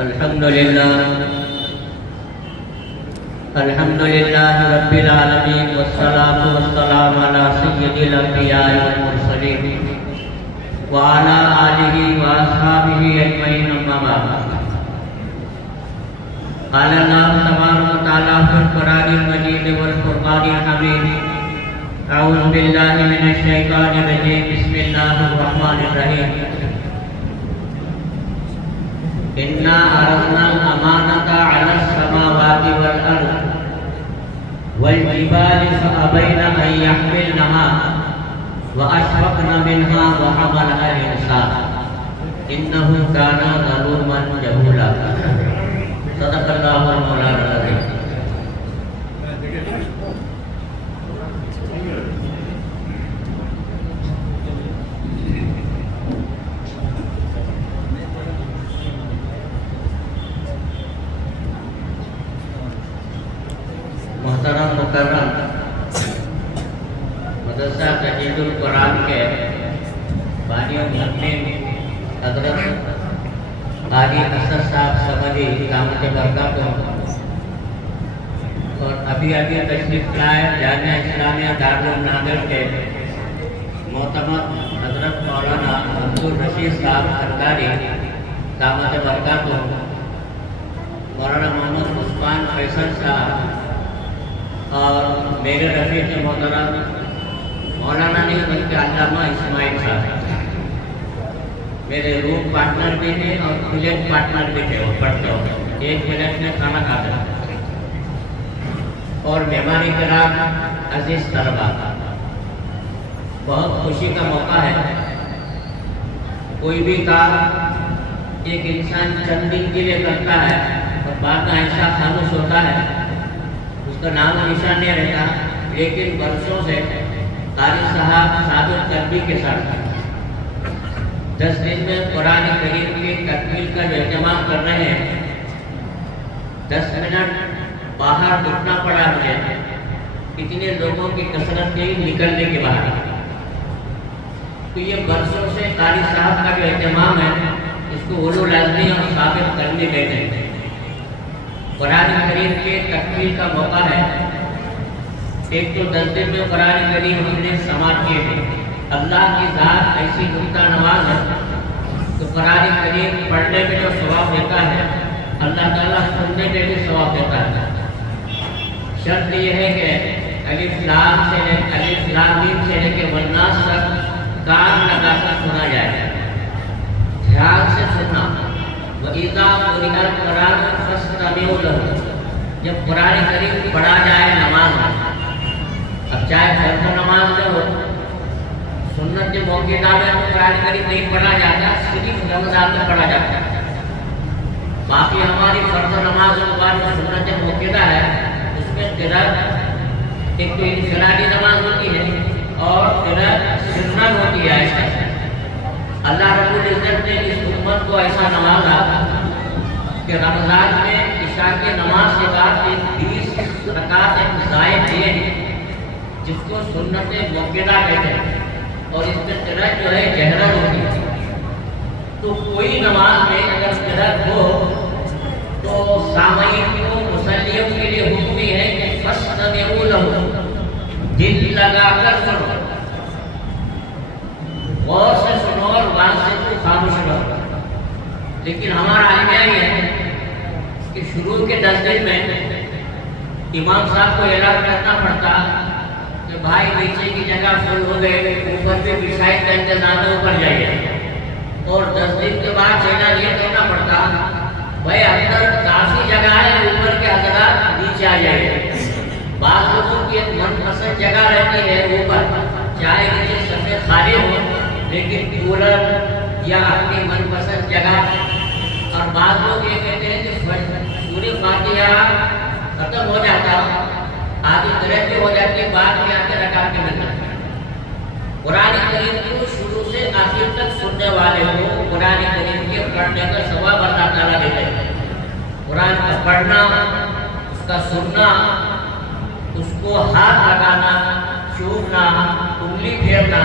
الحمد لله رب العالمين والصلاة والسلام على سيد الأنبياء والمرسلين وعلى آله وأصحابه أجمعين أما بعد قال الله تبارك وتعالى في القرآن المجيد والفرقان الحميد أعوذ بالله من الشيطان الرجيم بسم الله الرحمن الرحيم إنا عرضنا الأمانة على السماوات والأرض والجبال فأبين أن يحملنها وأشفقن منها وحملها الإنسان إنه كان ظلوما جهولا صدق الله المولانا العظيم. محترم مکرم مدرسہ تجوید القرآن کے بانی و محتمین حضرت قاری اسد صاحب سمدی دامت برکاتہ اور ابھی تشریف لائے جامعہ اسلامیہ دارالمناظر کے معتمد حضرت مولانا عبدالرشید صاحب سرکاری دامت برکاتہ، مولانا محمد عثمان فیصل صاحب اور میرے رفیق محترم مولانا نہیں بلکہ علامہ اسماعیل صاحب میرے روم پارٹنر بھی ہیں اور پلیٹ پارٹنر بھی تھے، وہ پڑھتے ہو ایک منٹ میں کھانا کھاتے ہیں. اور مہمان کرام عزیز طلباء، بہت خوشی کا موقع ہے. کوئی بھی کام ایک انسان چند دن کے لیے کرتا ہے اور بعد میں ایسا خاموش ہوتا ہے، اس کا نام و نشان نہیں رہتا. لیکن برسوں سے قاری صاحب ثابت قلبی کے ساتھ 10 دن میں قرآن کریم کی تکمیل کا جو اہتمام کر رہے ہیں. 10 منٹ باہر رکنا پڑا مجھے، اتنے لوگوں کی کثرت نہیں نکلنے کے بعد. تو یہ برسوں سے قاری صاحب کا جو اہتمام ہے اس کو علو لازمی اور ثابت کرنے کہتے ہیں. قرآن کریم کے تکمیل کا موقع ہے. ایک تو 10 دن میں قرآن کریم ہم نے سماعت کیے تھے. اللہ کی ذات ایسی نکتہ نواز ہے تو قرآن کریم پڑھنے میں جو ثواب دیتا ہے اللہ تعالیٰ سننے میں بھی ثواب دیتا ہے. شرط یہ ہے کہ الف لام میم سے لے کے والناس تک کان لگا کر سنا جائے، دھیان سے سننا. وَإِذَا قُرِئَ الْقُرْآنُ فَاسْتَمِعُوا لَهُ. جب قرآن کریم پڑھا جائے نماز میں، اب چاہے فرض نماز میں ہو، سنت کے موقع میں تو قرآن کریم نہیں پڑھا جاتا، صرف رمضان میں پڑھا جاتا ہے. باقی ہماری فرض نماز مبارک سنت موقع ہے، اس میں قرأت ایک تو انفرادی نماز ہوتی ہے اور قرأت سنت ہوتی ہے. ایسا اللہ رب العزت نے اس امت کو ایسا نوازا کہ رمضان میں عشاء کی نماز کے بعد 20 رکعت زائد دیے جس کو سنت موقعہ کہتے ہیں، اور اس میں قرأت جو ہے جہرن ہوتی ہے. تو کوئی نماز میں اگر قرأت ہو تو سامعین کو مصلیوں کے لیے حکم ہے کہ فاستمعوا لہ، دل لگا کر سنو، غور سے سنو اور بات سے تو خاموش رہو. لیکن ہمارا عالمیہ یہ ہے کہ شروع کے 10 دن میں امام صاحب کو اعلان کرنا پڑتا کہ بھائی نیچے کی جگہ فل ہو گئے، اوپر پہ بشائے کا انتظام ہے، اوپر جائیے. اور 10 دن کے بعد اعلان یہ کہنا پڑتا بھائی اندر کافی جگہ ہے، اوپر کے حضرات نیچے آ جائے. بعض لوگوں کی ایک من پسند جگہ رہتی ہے اوپر، چاہے نیچے سفید خالی ہو لیکن کولر یا اپنی من پسند جگہ. اور بعض لوگ یہ کہتے ہیں کہ سورہ فاتحہ ختم ہو جاتا، آدھی ترقی ہو جاتی ہے، بعد میں آ کے رکعت کے ملتا. قرآن کریم کو شروع سے آخر تک سننے والے کو قرآن کریم کے پڑھنے کا ثواب اللہ تعالیٰ دیتے ہیں. قرآن کا پڑھنا، اس کا سننا، اس کو ہاتھ لگانا، چھونا، انگلی پھیرنا،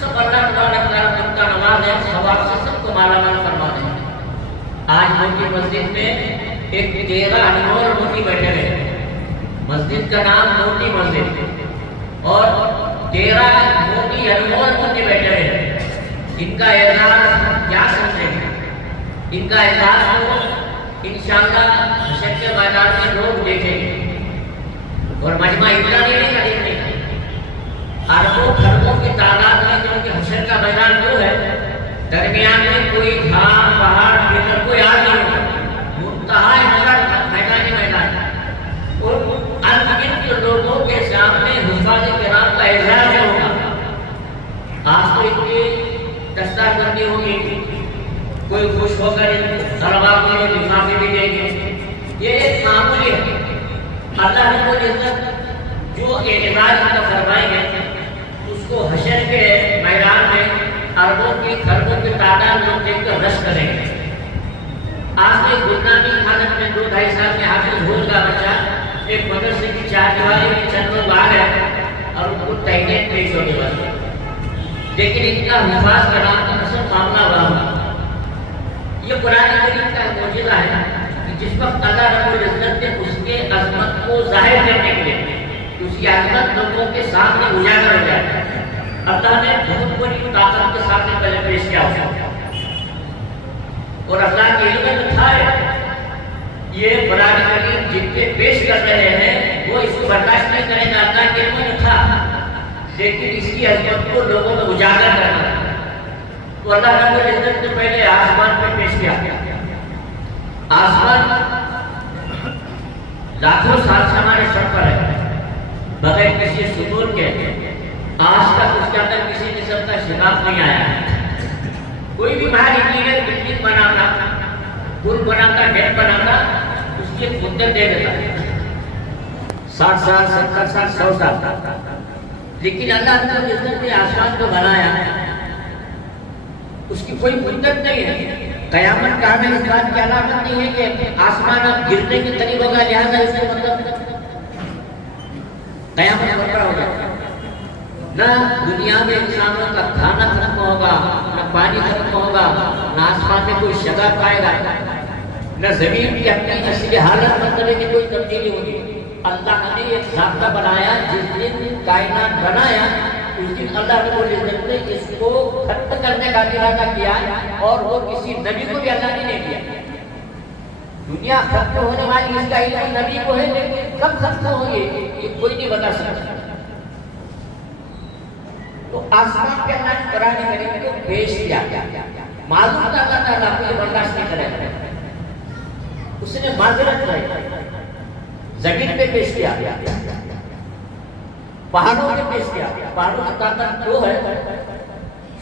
سب اللہ تعالیٰ کا نواز ہے. ثواب سے سب کو مالا مال فرما دیں. آج موتی مسجد میں ایک 13 انمول موتی بیٹھے ہوئے، مسجد کا نام موتی مسجد اور 13 موتی انمول موتی بیٹھے ہوئے، ان کا اعزاز کیا سمجھیں گے؟ ان کا اعزاز ہو انشاءاللہ حشر کے میدان میں لوگ دیکھیں گے، اور مجمع اتنا نہیں دیکھنے کا، اربوں خربوں کی تعداد میں، کیونکہ حشر کا میدان جو ہے درمیان میں کوئی گھاس پہاڑ پیڑ کوئی آگ نہیں ہوگا، منتہا میدان اور انگنت لوگوں کے سامنے حفاظ کرام کا اعزاز ہوگا۔ آج تو اتنی دستار بندی ہوگی، کوئی خوش ہو کر طلباء کو معافی بھی دیں گے، یہ ایک معمولی ہے۔ اللہ رب العزت جو اعزاز کا فرمائیں گے اس کو حشر کے میدان میں اربوں کی خربوں کی تعداد لوگ دیکھ کر رش کریں گے۔ آج میں گمنامی حالت میں 2-2.5 سال میں حافظ ہو کا بچہ ایک مدرسے کی چاردیواری میں چند لوگ آ گئے اور ان کو تحقیق پیش ہونے والی، لیکن ان کا حفاظ کرنا اصل معاملہ ہوا۔ یہ قرآن کریم کا معجزہ ہے کہ جس وقت اللہ رب العزت نے اس کے عظمت کو ظاہر کرنے کے لیے اس کی عظمت لوگوں کے سامنے اجاگر ہو جائے، اللہ نے بہت بڑی طاقت کے سامنے پہلے پیش کیا ہوگا، اور اللہ کے علم میں تھا یہ قرآن کریم جن کے پیش کر رہے ہیں وہ اس کو برداشت نہیں کریں گے، اللہ کے علم میں تھا، لیکن اس کی عظمت کو لوگوں میں اجاگر کرنا، تو اللہ رب العزت نے پہلے آسمان پہ پیش کیا۔ آسمان لاکھوں سال سے ہمارے سر پر ہے، بغیر کسی ستون کے، آج تک اس کے اندر کسی قسم کا شگاف نہیں آیا ہے۔ کوئی بھی باہر انجینئر بلڈنگ بنانا، پل بنانا، ڈیم بنانا، اس کی مدت دے دیتا ہے 60 سال، 70 سال، 100 سال، لیکن اللہ رب العزت نے آسمان کو بنایا، اس کی کوئی مدت نہیں ہے۔ قیامت کا ہمیں اس بات کی علامت نہیں ہے کہ آسمان اب گرنے کے قریب ہوگا لہذا اس کو مطلب قیامت برپا ہوگا۔ نہ دنیا میں انسانوں کا کھانا ختم ہوگا، نہ پانی ختم ہوگا، نہ آسمان میں کوئی شگاف آئے گا، نہ زمین کی اپنی اصلی حالت بدلنے کی کوئی تبدیلی ہوگی۔ اللہ نے ایک ضابطہ بنایا، جس دن کائنات بنایا اس دن اللہ رب العزت نے اس کو ختم کرنے کا ارادہ کیا، اور وہ کسی نبی کو بھی اللہ نے نہیں دیا۔ دنیا ختم ہونے والی اس کا علم نبی کو ہے، لیکن کب ختم ہوگی یہ کوئی نہیں بتا سکتا۔ تو آسمان پہ اللہ نے قرآن کریم کو پیش کیا، معلوم تھا اللہ تعالیٰ کو یہ برداشت نہیں کرے گا، اس نے معذرت کی، زمین پہ پیش کیا، پہاڑوں میں پیش کیا۔ پہاڑوں کی طاقت جو ہے،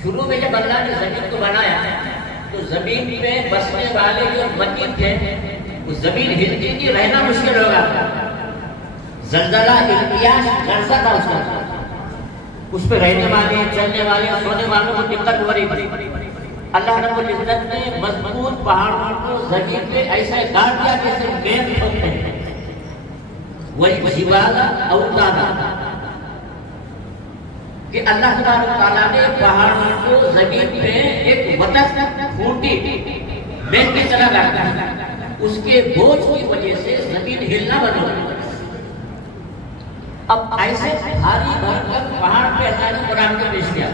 شروع میں جب اللہ نے زمین کو بنایا تو زمین پہ بسنے والے جو مکین تھے وہ زمین ہلتی تھی، رہنا مشکل ہوگا، زلزلہ انقیاس لرزہ تھا اس کا، اس پہ رہنے والے، چلنے والے، سونے والوں کو دقت ہو رہی تھی۔ اللہ رب العزت نے مضبوط پہاڑوں کو زمین پہ ایسا گاڑ دیا جیسے گیند ٹھوکتے ہیں، وَالْجِبَالَ أَوْتَادًا، کہ اللہ تعالیٰ نے پہاڑوں کو زمین پہ ایک وطن کھوٹی بیل کی طرح رکھا، اس کے بوجھ کی وجہ سے زمین ہلنا بند ہو گئی۔ اب ایسے بھاری بھرکم پہاڑ پہ اللہ نے قرآن کو پیش کیا،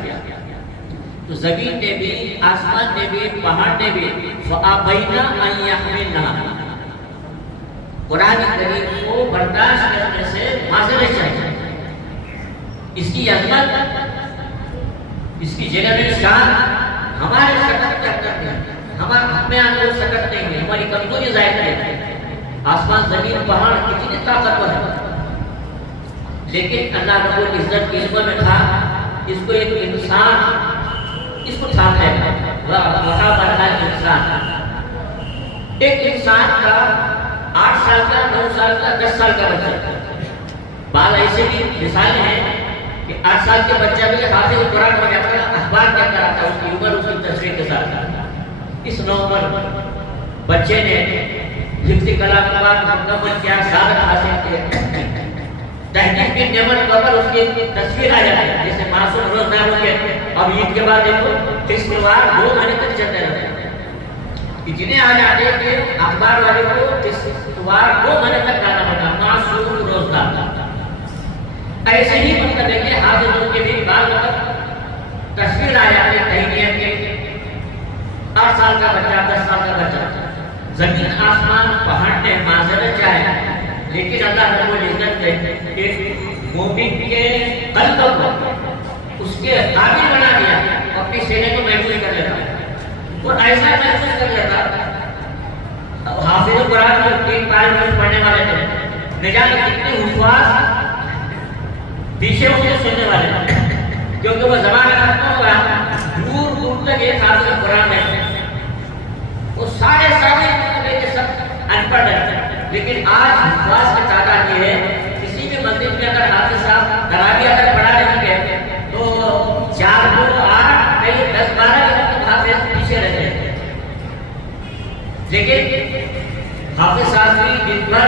تو زمین نے بھی، آسمان نے بھی، پہاڑ نے بھی فَأَبَيْنَا أَن يَحْمِلْنَهَا، قرآن کریم کو برداشت کرنے سے معذرت چاہیے۔ اس کی عظمت، اس کی جلوہ شان ہمارے سکت کے اندر نہیں، ہمیں اندر سکت نہیں ہے، ہماری کمزوری ظاہر ہے۔ آسمان، زمین، پہاڑ کتنی طاقتور ہے، لیکن اللہ رب العزت کی علم میں تھا اس کو ایک انسان اس کو تھامنا ہے۔ وہاں بڑھا انسان، ایک انسان کا 8 سال کا، 9 سال کا، 10 سال کا بچہ، بعض ایسے بھی مثالیں ہیں کہ 8 سال کے بچہ بھی حافظ قرآن ہو جاتا ہے، اخبار کیا کراتا ہے اس کی عمر، اس کی تصویر کے ساتھ۔ اس نوعمر بچے نے حفظ کلام کے بعد مکمل کیا، سابق حاصل کیا، تحقیق کی نعمت پر اس کی تصویر آ جاتی ہے، جیسے معصوم روزداروں کے اب عید کے بعد دیکھو قسم وار 2 مہینے تک چلتے رہتے ہیں۔ اتنے آ جاتے کہ اخبار والے کو اتوار 2 بجے تک لانا پڑتا، معصوم روزدار۔ ایسے ہی مطلب ہے کہ حافظوں کے بھی بعض وقت تصویر آ جاتے کہیں کے 8 سال کا بچہ، 10 سال کا بچہ، زمین آسمان پہاڑ نے معذرت چاہے، لیکن اللہ رب العزت نے ایک مومن کے قلب کو اس کے قابل بنا دیا، اپنی سینے کو محفوظ کر لیتا، اور ایسا محفوظ کر لیتا۔ حافظ قرآن جو 3 پارے پڑھنے والے تھے، نہ جانے کتنے حفاظ پیچھے ہوئے سننے والے، کیونکہ وہ زمانہ ختم ہو گیا، دور دور تک ایک حافظ قرآن ہے، وہ سارے سب ان پڑھ رہے، لیکن آج حفاظ کی تعداد یہ ہے، کسی بھی مسجد میں اگر حافظ صاحب تراویح اگر پڑھا رہے گے تو 4 2 8 کئی 10 12 کے تک حافظ پیچھے رہتے ہیں، لیکن حافظ صاحب بھی دن بھر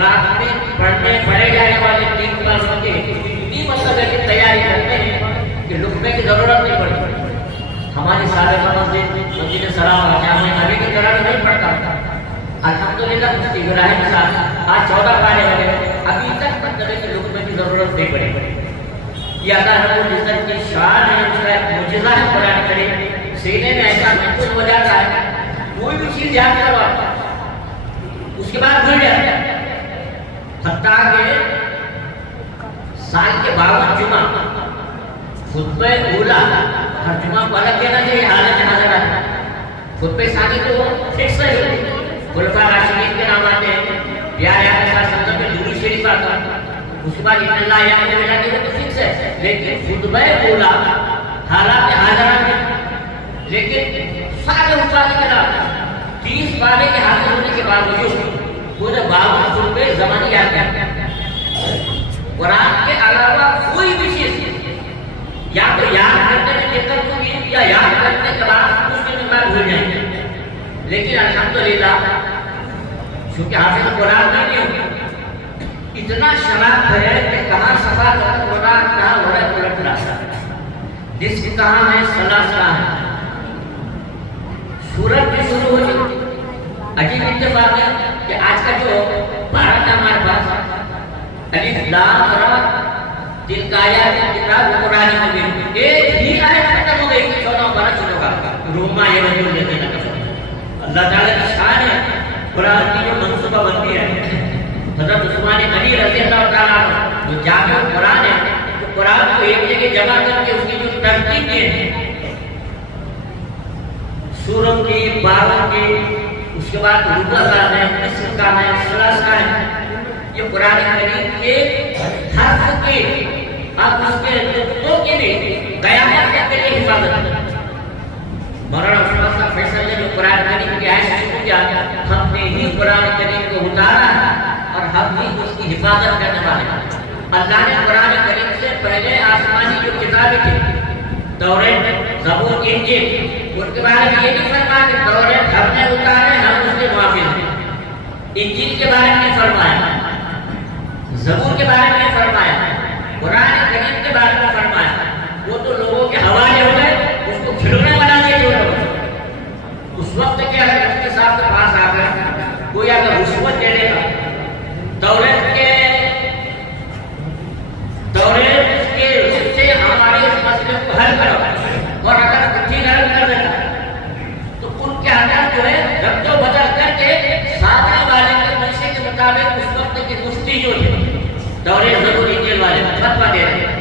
رات میں پڑھنے پڑھے جانے والے 3 کلاسوں کے اتنی مطلب ہے کہ تیاری کرتے ہیں کہ لقمے کی ضرورت نہیں پڑتی۔ ہماری سابقہ مسجد سلام جامع ابھی کی طرح نہیں پڑھتا، الحمدللہ مفتی ابراہیم صاحب آج 14 پارے ہو گئے، ابھی تک مطلب ہے کہ لقمے کی ضرورت نہیں پڑی۔ یہ اللہ رب العزت کی شان ہے، اس کا ایک معجزہ ہے قرآن کریم، سینے میں ایسا محفوظ ہو جاتا ہے، کوئی بھی چیز یاد کرواتا اس کے بعد بھول جاتا ہے، حتیٰ کہ سال کے 52 جمعہ خطبہ اولا ہر جمعہ کو الگ دینا چاہیے، حالت حاضرات خطبہ ثانی تو فکس ہے، خلفاء راشدین کے نام آتے ہیں، پیارے آقا صلی اللہ علیہ وسلم کے درود شریف آتا، اس کے بعد ان اللہ یا ملا کے تو فکس ہے، لیکن خطبہ اولا حالات حاضرات میں، لیکن سارے استاد کے نام 30 پارے کے حاضر ہونے کے باوجود پورے 52 خطبے زمانی یاد کرتے ہیں۔ قرآن کے علاوہ کوئی بھی چیز یا تو یاد کرنے میں دقت ہوگی یا یاد کرنے کے بعد اس کے بعد بھول جائیں گے، لیکن الحمدللہ چونکہ حافظ قرآن نہیں ہوگی، اتنا شناخت ہے کہ کہاں صفا تک قرآن کہاں ہو رہا ہے پلٹ رہا ہے، جس کہاں ہے سلاسلہ ہے، سورت بھی شروع ہو جاتی۔ عجیب اتفاق ہے کہ آج کا جو بھارت ہے ہمارے پاس الف لام را تلک آیات کتاب قرآن مبین، ایک ہی آیت ختم ہو گئی 14 پارہ شروع کا روما یہ وجود لیتے نہ کر، اللہ تعالیٰ کی شان ہے قرآن کی جو منصوبہ بندی ہے۔ حضرت عثمان غنی رضی اللہ تعالیٰ جو جامع قرآن ہے، تو قرآن کو ایک جگہ جمع کر کے اس کی جو ترتیب ہے سوروں کی، بابوں کی، اس کے بعد رکوع کا ہے، نصف کا ہے، ثلث کا ہے، یہ قرآن کریم کے حرف کے اب اس کے نقطوں کے بھی قیامت تک کے لیے حفاظت ہے۔ مولانا عثمان صاحب فیصل نے جو قرآن کریم کی آیت شروع کیا، ہم نے ہی قرآن کریم کو اتارا اور ہم ہی اس کی حفاظت کرنے والے ہیں۔ اللہ نے قرآن کریم سے پہلے آسمانی جو کتابیں تھیں، توریت، زبور، انجیل، ان کے بارے میں یہ نہیں فرمایا کہ توریت ہم نے اتارے، ہم اس کے محافظ ہیں۔ انجیل کے بارے میں فرمایا، زبور کے بارے میں فرمایا، قرآن کریم کے بارے میں فرمایا، وہ تو لوگوں کے حوالے ہو گئے، اس کو کھلونا بنا دیا جو لوگ۔ اس وقت کیا ہے اس کے صاحب کے پاس آ کر کوئی اگر رشوت دے دے گا، توریت کے رشوت سے ہمارے اس مسئلے کو حل کرو، اور اگر کچھ گرم کر دیتا تو ان کے اندر جو ہے رد و بدل کر کے سامنے والے کے نقشے کے مطابق اس وقت کی مفتی جو تھے دورے ضرور انجیل والے فتویٰ دے رہے ہیں۔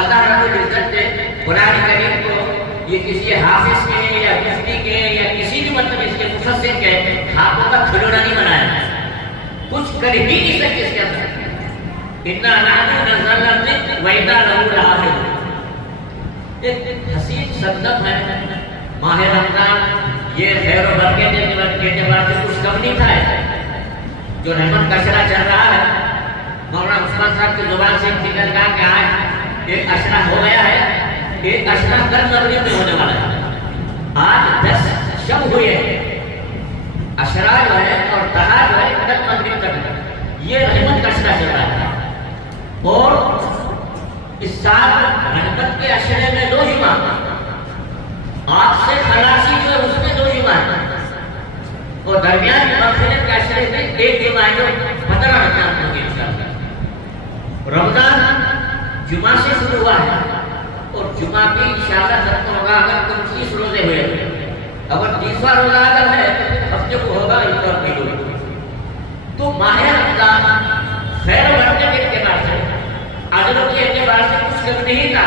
اللہ رب العزت نے قرآن کریم کو یہ کسی حافظ کے یا مفتی کے یا کسی بھی مطلب اس کے مفسر کے ہاتھوں کا کھلونا نہیں بنایا، کچھ کر ہی نہیں سکتے اس کے اندر۔ اِنَّا نَحْنُ نَزَّلْنَا الذِّكْرَ وَإِنَّا لَهُ لَحَافِظُونَ۔ ایک حسین صدق ہے ماہ رمضان، یہ خیر و برکت کے اعتبار سے کچھ کم نہیں تھا، جو رحمت کا اشرا چل رہا ہے۔ مولانا عثمان صاحب کی زبان سے نکل کر کے آج ایک اشرا ہو گیا ہے، ایک اشرا کل مغرب میں ہونے والا ہے۔ آج 10 شب ہوئے اشرا جو ہے اور دہا جو ہے کل مغرب تک، یہ رحمت کا اشرا چل رہا ہے۔ اور اس سال رحمت کے اشرے میں 2 جمعہ، آج سے خلاصی جو ہے اس میں 2 جمعہ ہے، اور درمیان مغفرت کے عشرے میں ایک جمعہ جو 15 رکعت ہوگی انشاءاللہ. رمضان جمعہ سے شروع ہوا ہے اور جمعہ بھی انشاءاللہ ختم ہوگا اگر کوئی 30 روزے ہوئے. اگر 30واں روزہ اگر ہے ہفتے کو ہوگا افطار بھی ہوگا. تو ماہ رمضان خیر بڑھنے کے اعتبار سے اجروں کے اعتبار سے کچھ کم نہیں تھا.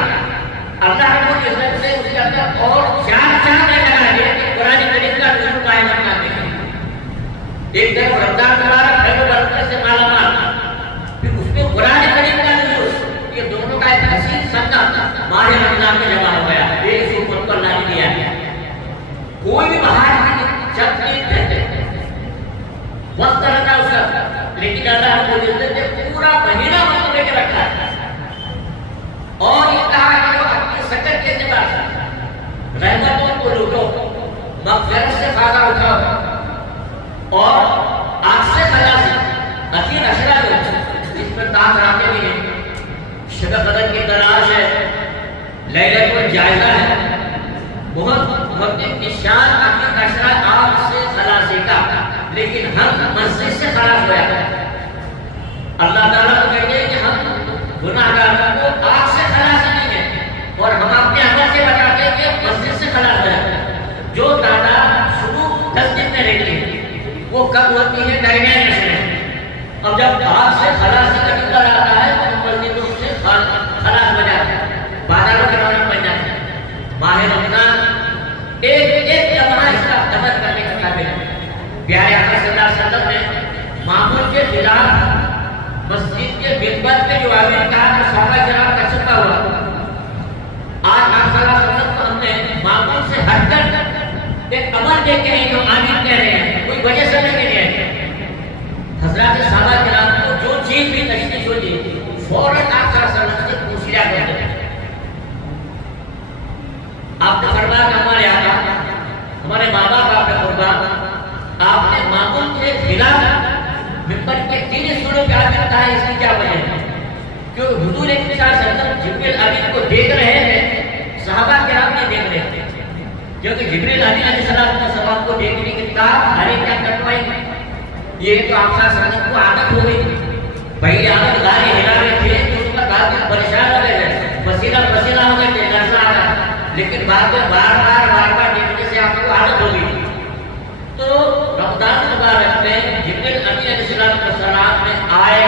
اللہ رب العزت سے اس کے اندر اور چار لگا دیا کہ قرآن کریم کا نزول قائم کرنا ہے. ایک طرف رمضان مبارک خیر برکت سے مالا مال، پھر اس میں قرآن کریم کا نزول، یہ دونوں کا ایک حسین سنگم ماہ رمضان میں جمع ہو گیا. ایک سو پر اللہ نے دیا ہے. کوئی بھی باہر چند نہیں رہتے وقت رکھا اس کا، لیکن اللہ رب العزت نے پورا مہینہ وقت لے کے رکھا ہے. اور یہ کہا کہ وہ اپنی سکر کے اعتبار سے رحمتوں کو لوٹو، مغفرت سے فائدہ اٹھاؤ اور آگ سے خلاصی. اخیر اشرا جو اس پر تاج رہتے بھی ہیں، شب قدر کی تلاش ہے، لیلت کو جائزہ ہے. بہت مقدم کی شان اخیر اشرا آگ سے خلاصی کا، لیکن ہم مسجد سے خلاص ہوا ہے. اللہ تعالیٰ کو کہتے ہیں کہ ہم گناہگاروں کو آگ سے خلاص نہیں ہے، اور ہم اپنے عمل سے بتاتے ہیں کہ مسجد سے خلاص ہوا ہے. جو تعداد شروع 10 دن میں رہتی ہے وہ کب ہوتی ہے؟ درمیان عشرے میں. اب جب آگ سے خلاصی کا نکل آتا ہے تو مسجدوں سے خلاص ہو جاتا ہے، بازاروں کے رونق بن جاتے ہیں. ماہ رمضان ایک لمحہ اس کا قدر کرنے کا قابل ہے. پیارے آقا صلی اللہ علیہ وسلم نے معمول کے خلاف مسجد کے ممبر پہ جو آمین کہا تو صحابہ کرام کا چھپا ہوا. آج آپ صلی اللہ علیہ وسلم کو ہم نے معمول سے ہٹ کر ایک امر دیکھ کے ہیں جو آمین کہہ رہے ہیں، کوئی وجہ سے نہیں کہہ رہے ہیں. حضرات صحابہ کرام کو جو چیز بھی تشخیص ہوتی فوراً آپ صلی اللہ علیہ وسلم سے پوچھ لیا کرتے ہیں. آپ نے فرمایا کہ ہمارے آقا، ہمارے ماں باپ آپ کا قربان، آپ نے معمول کے خلاف ممبر کے 3 سوروں پہ آمین کہا ہے، اس کی کیا وجہ ہے؟ کہ حضور صلی اللہ علیہ وسلم جبریل امین کو دیکھ رہے ہیں، صحابہ کرام نے دیکھ رہے تھے. کیونکہ جبریل امین علیہ السلام کو دیکھنے کے بعد ہر ایک کیا کٹوائی، یہ تو آپ صلی اللہ علیہ وسلم کو عادت ہو گئی. پہلی عادت گاڑی ہلا رہے تھے تو اس پر بعد میں پریشان ہو گئے تھے، پسینہ ہو گئے تھے، نرسہ آ رہا. لیکن بعد میں بار بار دیکھنے سے آپ کو عادت ہو گئی. تو رمضان مبارک میں جبریل امین علیہ السلام میں آئے،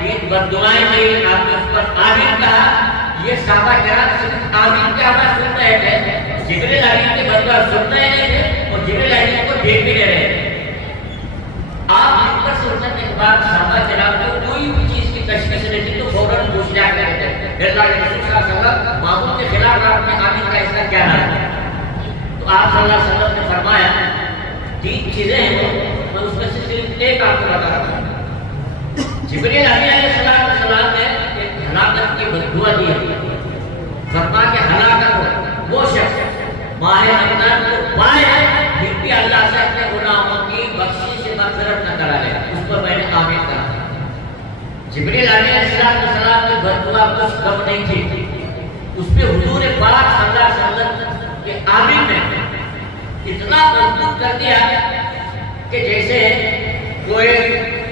3 بددعائیں دی، آپ نے اس پر آمین کہا. یہ صحابہ کرام صرف آمین کی آواز سن رہے تھے، جبریل امین کے بددعا سن رہے نہیں تھے اور جبریل امین کو دیکھ بھی نہیں رہے تھے. آپ ان پر سننے کے بعد صحابہ کرام کو کوئی بھی چیز کی تشخیص نہیں تھی تو فوراً پوچھ لیا کرتے تھے اللہ کے رسول صلی اللہ علیہ وسلم معمول کے خلاف آپ نے آمین کا اس کا کیا نام ہے؟ تو آپ صلی اللہ علیہ وسلم نے فرمایا 3 چیزیں ہیں، میں اس میں سے صرف ایک آپ کو بتا رہا ہوں. جبریل امین علیہ السلام نے ایک ہلاکت کی بددعا دی ہے. فرمایا کہ ہلاکت ہو وہ شخص ماہ رمضان کو پائے پھر بھی اللہ سے اپنے گناہوں کی بخشش سے مغفرت نہ کرا لے. اس پر میں نے آمین کہا. جبریل علیہ السلام کی بددعا کچھ کم نہیں تھی، اس پہ حضور پاک صلی اللہ علیہ وسلم کے آمین نے اتنا مضبوط کر دیا کہ جیسے کوئی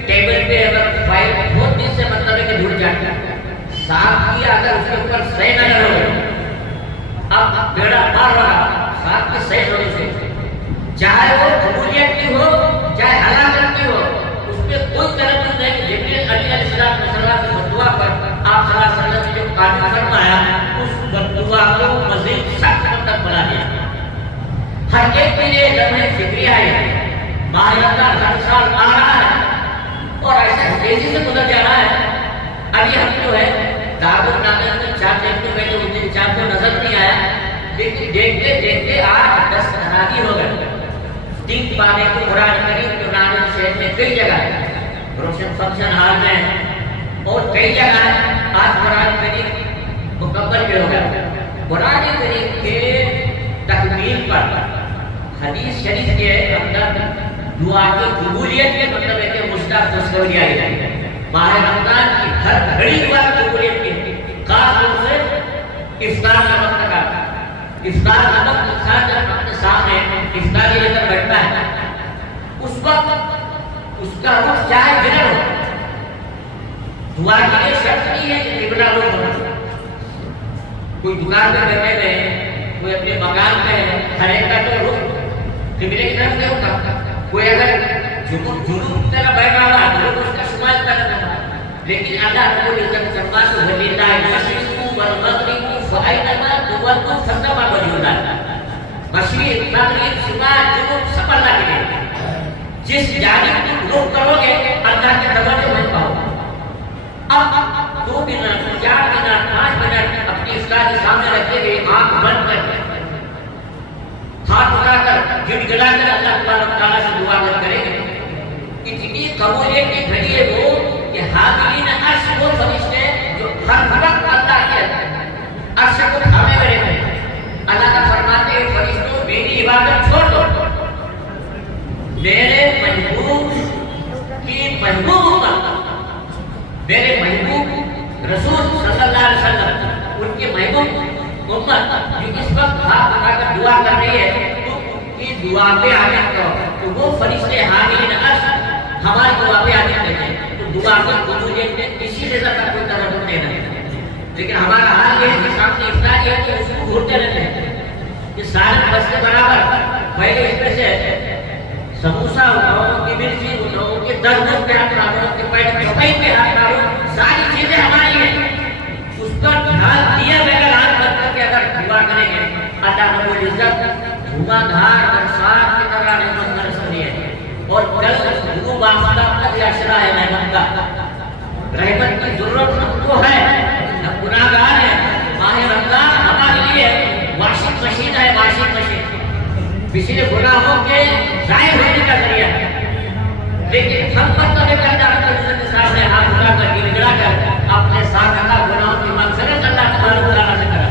ٹیبل پہ اگر فائل بہت دن سے مطلب ہے کہ جھڑ جاتا ہے، صاف کیا اگر اس کے اوپر صحیح نہ ہو، اب بیڑا پار رہا صاف کی صحیح ہونے سے، چاہے وہ قبولیت کی ہو چاہے ہلاکت کی ہو، اس پہ کوئی تردد نہیں. جبریل علیہ السلام کی بددعا پر آپ صلی اللہ علیہ وسلم نے جو قائم فرمایا اس بددعا کو مزید سخت تک بنا دیا. ہر ایک کے لیے لمحے فکری ہے، ماہ رمضان ہر سال آ رہا ہے اور ایسا تیزی سے گزر جا رہا ہے. ابھی ہم جو ہے دعوت نامے میں 4 دیکھتے ہوئے تو ان 4 کو نظر نہیں آیا، لیکن دیکھتے دیکھتے آج 10 تراویح ہو گئے. 3 پارے کو قرآن کریم جو نام شہر میں کئی جگہ ہے، روشن فنکشن ہال میں اور کئی جگہ ہے. آج قرآن کریم مکمل بھی ہو گیا. قرآن کریم کے تکمیل پر حدیث شریف کے اندر دعا کی قبولیت کے مطلب ہے کہ مشتاق خوشخبری آئی ہے. ماہ رمضان کی ہر گھڑی دعا کی قبولیت کی، خاص طور سے افطار کا وقت کا. افطار کا وقت انسان جب اپنے سامنے افطاری لے کر بیٹھتا ہے اس وقت اس کا رخ چاہے جنر ہو، دعا کے لیے شرط نہیں ہے کہ قبلہ رخ ہو۔ کوئی دکان پہ بیٹھے ہوئے، کوئی اپنے مکان پہ ہر ایک کا تو رخ قبلے کی طرف نہیں ہوتا۔ کوئی اگر جنوب طرف بیٹھا ہوا تو رخ اس کا شمال طرف ہوتا، لیکن اللہ رب العزت فرماتا ہے وَلِلَّهِ الْمَشْرِقُ وَالْمَغْرِبُ فَأَيْنَمَا تُوَلُّوا فَثَمَّ وَجْهُ اللَّهِ۔ مشرق، مغرب، شمال، جنوب سب اللہ کے لیے، جس جانب تم رخ کرو گے اللہ کے توجہ میں پاؤ گے۔ اب 2 منٹ، 4 منٹ، 5 منٹ اپنی اصلاح کے سامنے رکھے ہوئے آنکھ بند کر ہاتھ اٹھا کر گڑ گڑا کر اللہ تبارک تعالیٰ سے دعا کریں گے، اتنی قبولیت کی گھڑی ہے وہ کہ حاضرین عرش وہ فرشتے جو ہر وقت اللہ کے عرش کو تھامے ہوئے رہتے ہیں۔ اللہ کا فرماتے ہیں فرشتوں میری عبادت چھوڑ دو، میرے محبوب کی محبوب میرے محبوب رسول صلی اللہ علیہ وسلم ان کے محبوب امت جو اس وقت ہاتھ اٹھا کر دعا کر رہی ہے تو ان کی دعا پہ آمین کرو، تو وہ فرشتے حاضرین عرش ہماری دعا پہ آمین کرتے ہیں۔ تو دعا کی قبولیت میں کسی جیسا کا کوئی تردد نہیں رہتا، لیکن ہمارا حال یہ ہے کہ سامنے افطار ہے کہ اس کو گھورتے رہتے ہیں کہ سارے بس کے برابر پہلے اس میں سے سموسا اٹھاؤ کہ مرچی اٹھاؤ کہ درد پہ ہاتھ ڈالو کہ پیٹ چوپائی پہ ہاتھ ڈالو، ساری چیزیں ہماری ہیں۔ اس پر دھیان دیا بغیر ہاتھ بند کر کے اگر دعا کریں گے اللہ رب العزت دھواں دھار برسات کی طرح رحمت برس رہی ہے، اور کل غروب آفتاب تک اشرا ہے رحمت کا۔ رحمت کی ضرورت ہم کو ہے، ہم گناہگار ہیں۔ ماہ رمضان ہمارے لیے واشنگ مشین ہے، واشنگ مشین پچھلے گناہوں کے ضائع ہونے کا ذریعہ ہے، لیکن ہم پر کبھی اللہ رب العزت کے سامنے ہاتھ اٹھا کر گڑ گڑا کر اپنے ساتھ اللہ گناہوں کی مغفرت اللہ تبارک تعالیٰ سے کرا۔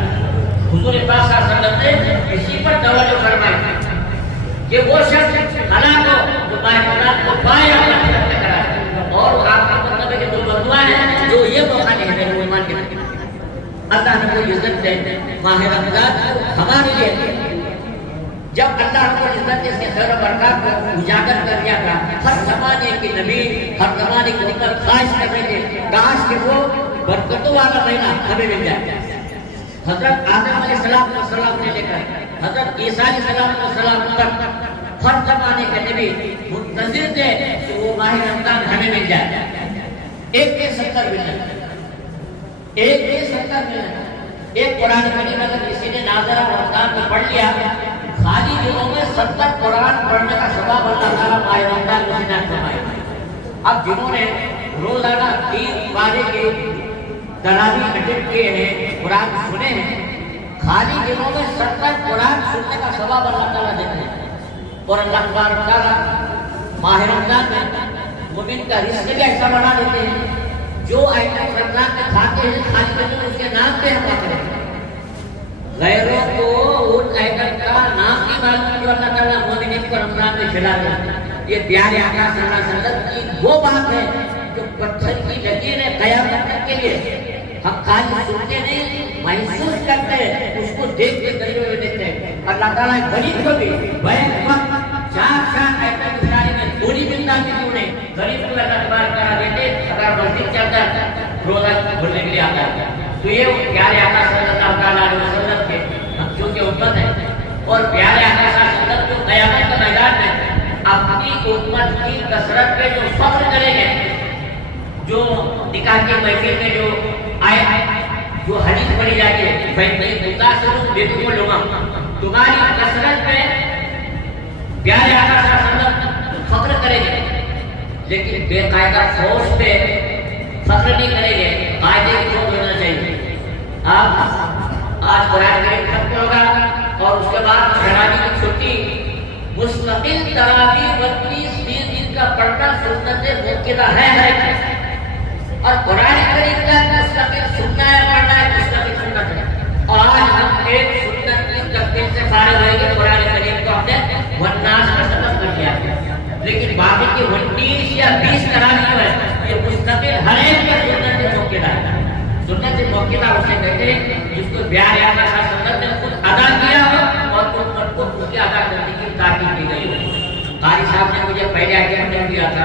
حضور پاک صلی اللہ علیہ وسلم نے اسی پر توجہ فرمائی کہ وہ شخص ہلاک ہو جو ماہ رمضان کو پائے اور مغفرت سے کرا، اور آپ کا مطلب ہے کہ جو بدوا ہے جو یہ موقع نہیں ہے وہ ایمان کے لیے اللہ رب العزت نے ماہ رمضان ہمارے لیے جب اللہ رب العزت نے اس کے خیر و برکات کو اجاگر کر دیا تھا، ہر زمانے کے نبی ہر زمانے کے امت خواہش کر رہے تھے کاش کہ وہ برکتوں والا مہینہ ہمیں مل جائے۔ حضرت آدم علیہ السلام نے لے کر حضرت عیسیٰ علیہ السلام تک ہر زمانے کے نبی منتظر تھے کہ وہ ماہ رمضان ہمیں مل جائے۔ ایک کے 70 ملنا، ایک کے 70 ملنا۔ ایک قرآن کریم اگر کسی نے ناظرہ رمضان میں پڑھ لیا، خالی دنوں میں 70 قرآن پڑھنے کا ثواب اللہ تعالیٰ ماہ رمضان میں عنایت فرمائے۔ اب جنہوں نے روزانہ 3 پارے کے تراویح اٹیمپٹ کیے ہیں، قرآن سنے ہیں، خالی دنوں میں 70 قرآن سننے کا ثواب اللہ تعالیٰ دیتے ہیں۔ اور اللہ تبارک تعالیٰ ماہ رمضان میں مومن کا رزق بھی ایسا بڑھا دیتے ہیں، جو آئٹم رمضان میں کھاتے ہیں خالی دنوں میں اس کے نام پہ ہم کھاتے ہیں، غیروں کو ان آئٹم کا نام نہیں معلوم جو اللہ تعالیٰ مومنین کو رمضان میں کھلاتے ہیں۔ یہ پیارے آقا صلی اللہ علیہ وسلم کی وہ بات ہے جو پتھر کی لکیریں قیامت تک کے لیے ہم خالی سنتے نہیں محسوس کرتے ہیں، اس کو دیکھ کے قریب میں دیکھتے ہیں۔ اللہ تعالیٰ غریب کو بھی بیک وقت 4 آئٹم کھلانے میں تھوڑی ملتا بھی کیوں نہیں، غریب کو اللہ تبارک تعالیٰ دیتے اگر مسجد چلتا ہے روزہ کھولنے کے لیے آتا ہے۔ تو یہ پیارے آقا صلی اللہ علیہ وسلم کے ہم چونکہ امت ہے، اور پیارے آقا صلی اللہ علیہ وسلم جو قیامت کے میدان میں اپنی امت کی کثرت پہ جو فخر کریں گے، جو نکاح کے محفل میں جو آئے جو حدیث پڑھی جاتی ہے تمہاری کثرت پہ پیارے آقا صلی اللہ علیہ وسلم فخر کریں گے، لیکن بے قاعدہ فوج پہ فخر نہیں کریں گے، قاعدے کی فوج ہونا چاہیے۔ آپ آج قرآن کریم ختم ہوگا اور اس کے بعد شرابی کی چھٹی، مستقل تراویح 32 دن کا پڑھنا سنت موقعہ ہے، اور قرآن کریم کا مستقل سننا ہے، پڑھنا ہے، مستقل سنت ہے۔ اور آج ہم ایک سنت کی تکمیل سے فارغ ہوئے کہ قرآن کریم کو ہم نے والناس میں ختم کر دیا، لیکن باقی کی 19 یا 20 تراویح جو ہے یہ مستقل ہر ایک کا سنت موقعہ ہے۔ سنت موقعہ اسے کہتے ہیں جس کو پیارے آقا صلی اللہ علیہ وسلم نے خود ادا کیا ہو اور امت کو اس کے ادا کرنے کی تاکید کی گئی ہو۔ قاری صاحب نے مجھے پہلے آگے ہم نے دیا تھا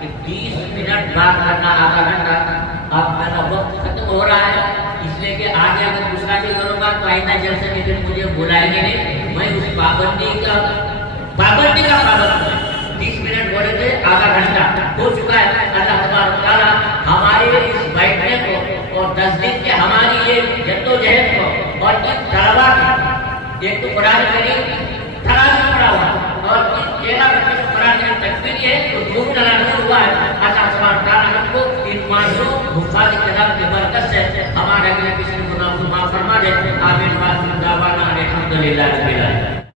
کہ 30 منٹ بات کرنا آدھا گھنٹہ، اب میرا وقت ختم ہو رہا ہے، اس لیے کہ آگے اگر دوسرا بھی کروں گا تو آئندہ جلسے میں پھر مجھے بلائیں گے نہیں، میں اس پابندی کا پابند ہوں۔ 30 منٹ بولے تھے، آدھا گھنٹہ ہو چکا ہے۔ اللہ تبارک و تعالیٰ ہمارے اس بیٹھنے کو اور 10 دن کے ہماری یہ جدوجہد کو اور ان طلبا کی، ایک تو قرآن کریم تراجم پڑا ہوا اور ان 13 بچے کو قرآن کریم تکمیل ہے تو دور نور ہوا ہے۔ اللہ تبارک و تعالیٰ ہم کو ان معصوم حفاظ کلام کی برکت سے ہمارے اگلے پچھلے گناہوں کو معاف فرما دے۔ آمین۔ دعوانا الحمدللہ رب العالمین۔